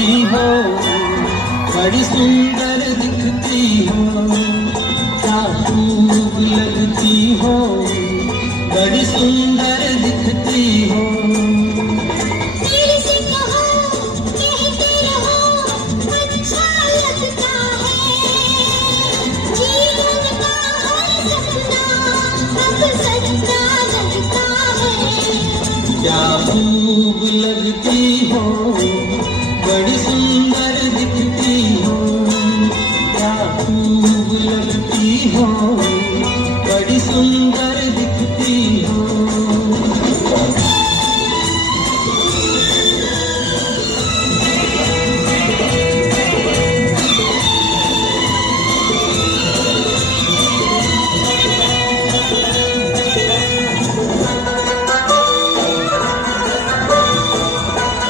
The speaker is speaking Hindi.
हो, बड़ी सुंदर दिखती हो, क्या खूब लगती हो, बड़ी सुंदर दिखती हो। दिल से कहो, कहते रहो, अच्छा लगता है। जीवन का हर सपना अब सच्चा लगता है। क्या खूब लगती हो, बड़ी सुंदर